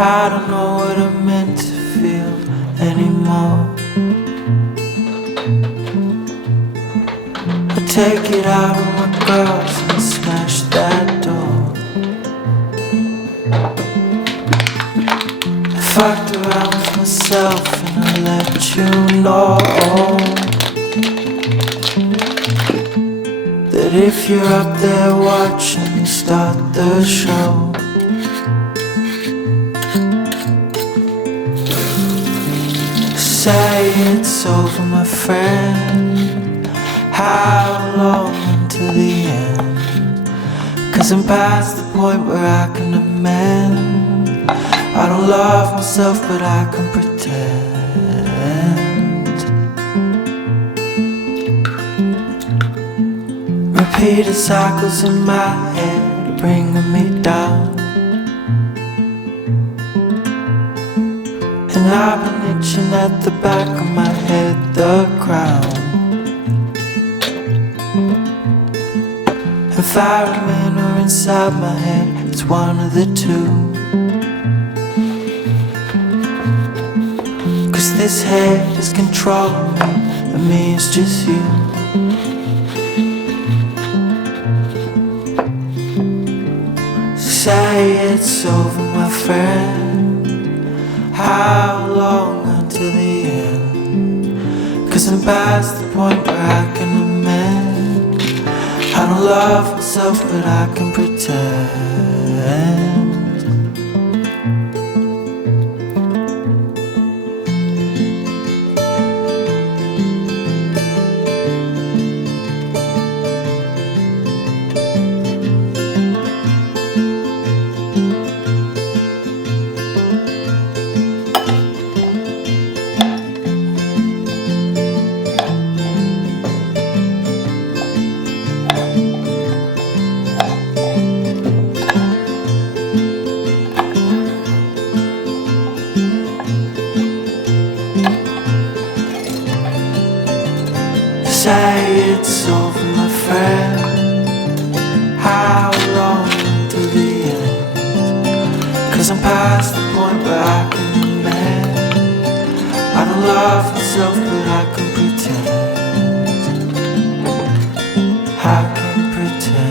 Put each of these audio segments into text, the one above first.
I don't know what I'm meant to feel anymore. I take it out on my girls and smash that door. I fucked around with myself and I let you know that if you're up there watching, start the show. Say it's over, my friend. How long until the end? 'Cause I'm past the point where I can amend. I don't love myself, but I can pretend. Repeated cycles in my head bringing me down. And I've been itching at the back of my head, the crown. And firemen are inside my head, it's one of the two. 'Cause this head is controlling me, and me is just you. Say it's over, my friend. How long until the end? 'Cause I'm past the point where I can amend. I don't love myself, but I can pretend. Say it's over, my friend. How long until the end? 'Cause I'm past the point where I can amend. I don't love myself, but I can pretend. I can pretend.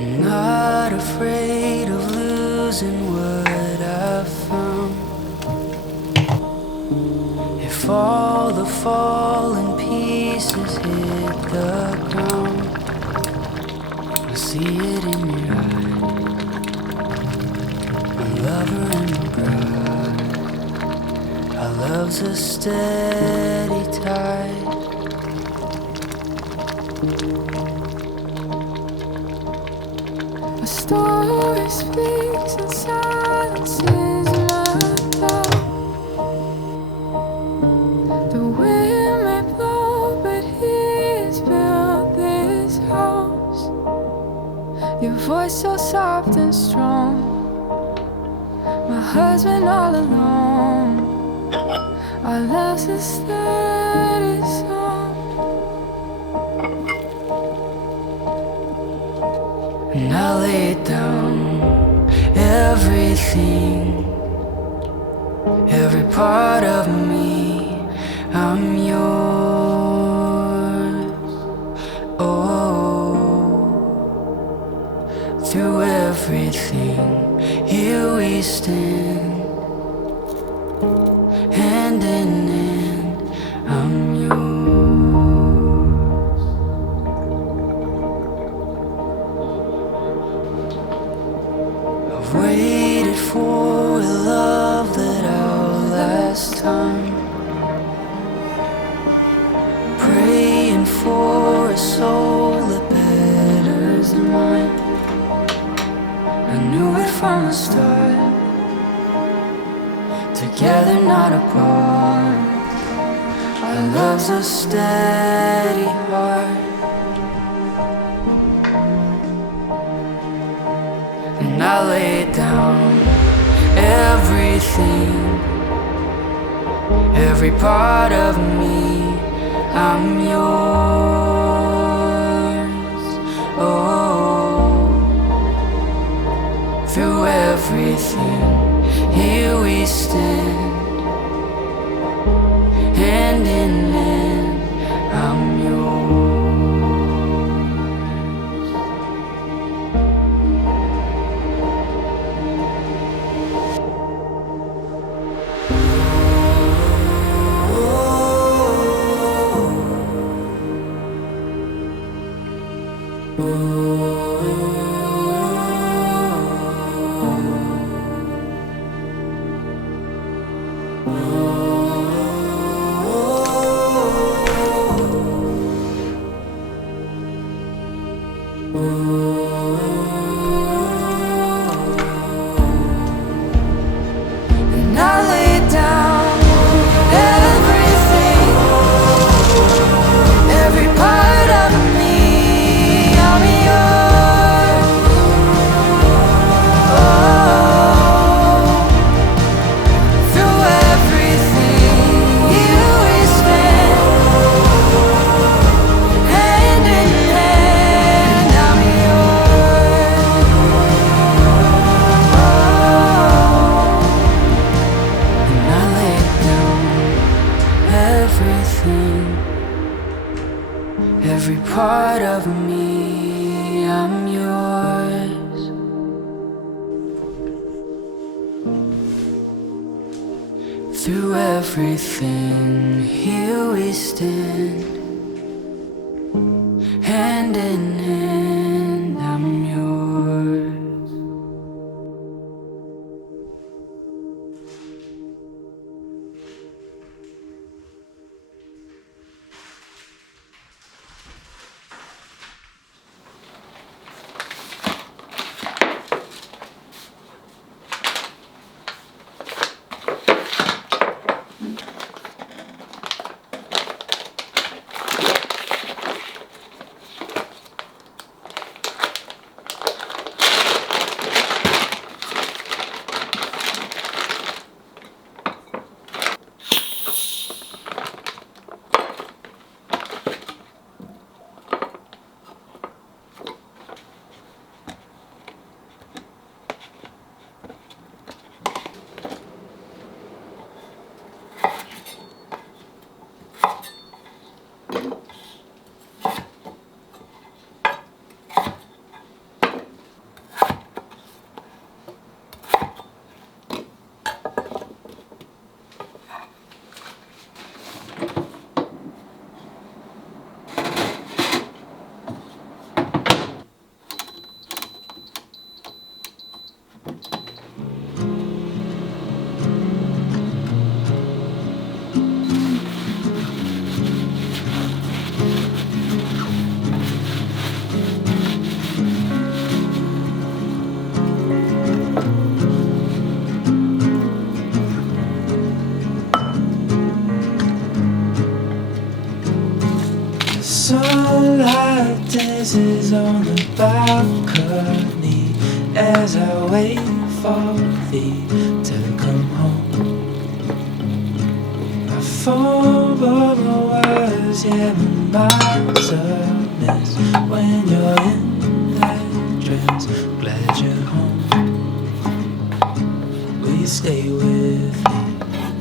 I'm not afraid of losing what I've found. If all the fallen pieces hit the ground, I see it in your eyes, a lover and a bride. Our love's a steady tide. A story speaks and silence is my thought. The wind may blow, but he's built this house. Your voice so soft and strong. My husband all alone. Our love's a steady song. And I lay down everything, every part of me, I'm yours. Oh, through everything, here we stand, hand in hand, I'm yours. I've waited for a love that outlast time, praying for a soul that betters mine. I knew it from the start, together not apart. Our love's a steady heart. And I lay down everything, every part of me, I'm yours. Oh, through everything, here we stand, hand in hand, I'm yours. And I lay down everything, every part of me, I'm yours. Oh, through everything, here we stand, hand in hand, I'm yours. And I lay down everything, every part of me, I'm yours. Through everything, here we stand, hand in hand, I'm yours. roses on the balcony as I wait for thee to come home. My phone for my words, yeah, my mind's a mess when you're in that dress. Glad you're home. Will you stay with me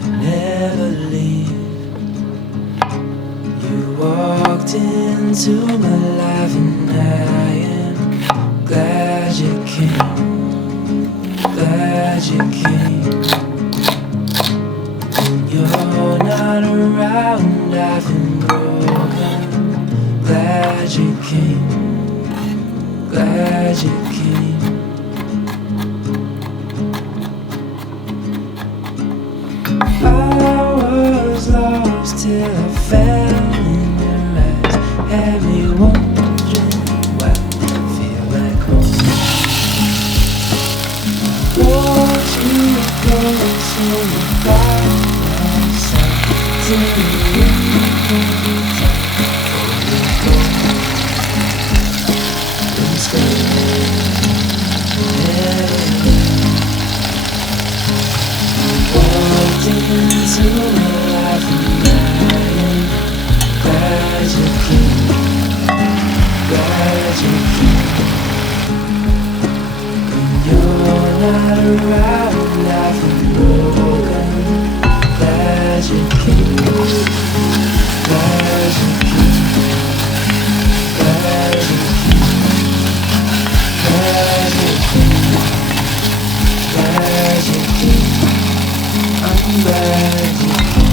and never leave? You walked into my life and I am glad you came, glad you came. When you're not around I've been broken. Glad you came, glad you came. I was lost till I fell in your eyes. Had me wondering why I feel like home. I want you close and by my side till the end of the time. Don't stay walked into my life and I am glad you came, glad you came. When you're not around I've been broken. Glad you came, glad you came, glad you came, glad you came, glad you came. I'm glad you came.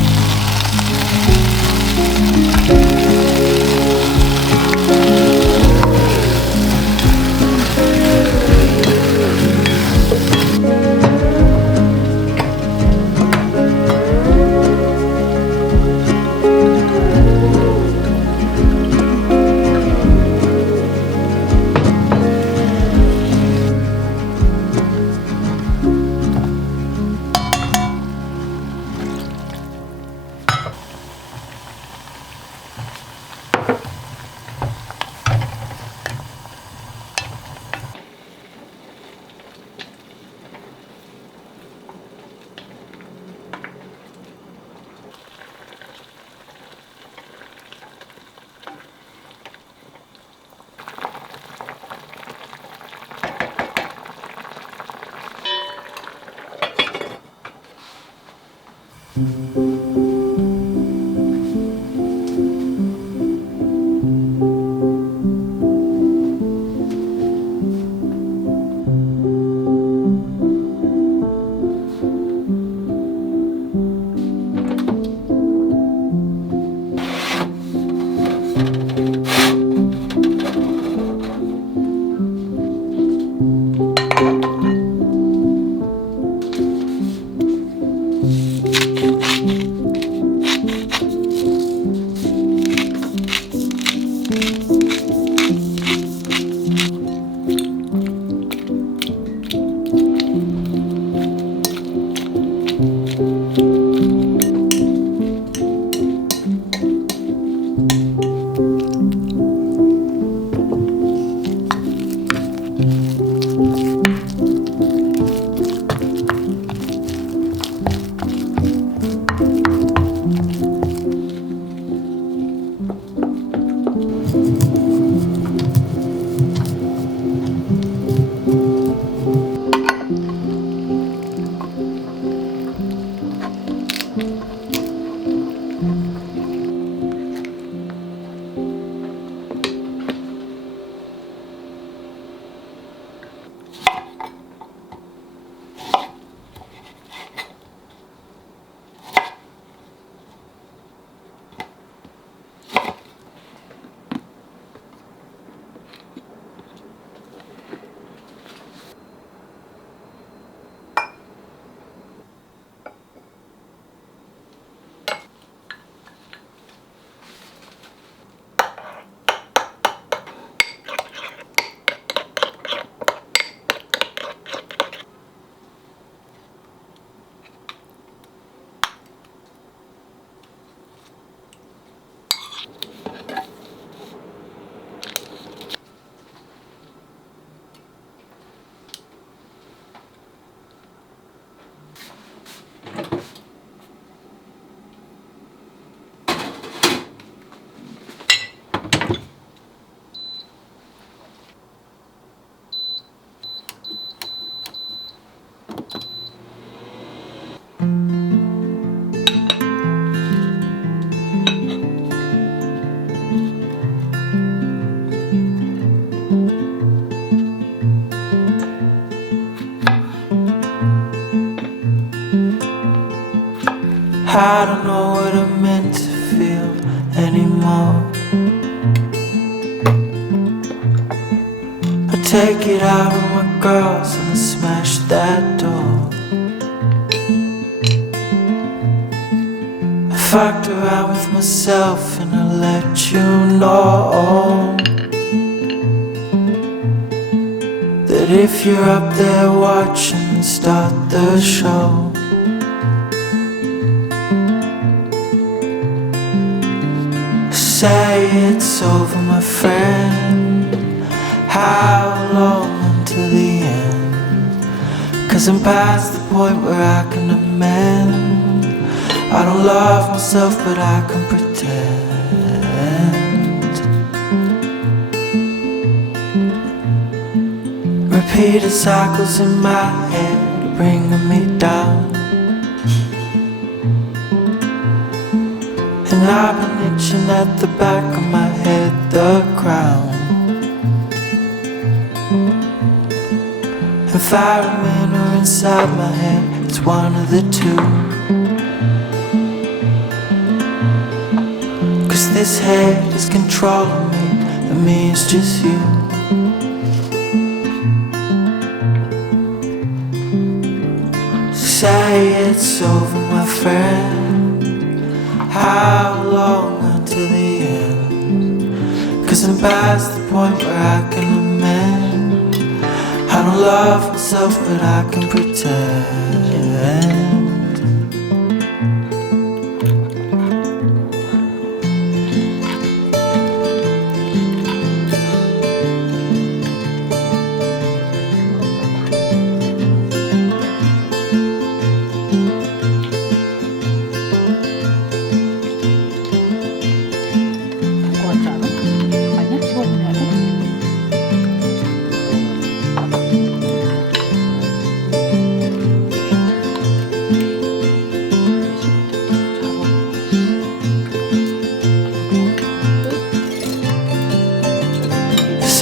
I don't know what I'm meant to feel anymore. I take it out on my girls and I smash that door. I fucked around with myself and I let you know that if you're up there watching, start the show. Say it's over, my friend. How long until the end? 'Cause I'm past the point where I can amend. I don't love myself, but I can pretend. Repeated cycles in my head, bringing me down. And I've been itching at the back of my head, the crown. And firemen are inside my head, it's one of the two. 'Cause this head is controlling me, and me is just you. Say it's over, my friend. How long until the end? 'Cause I'm past the point where I can amend. I don't love myself, but I can pretend.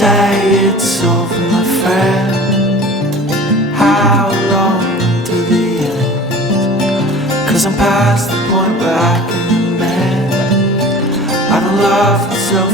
Say it's over, my friend. How long until the end? 'Cause I'm past the point where I can amend. I don't love myself,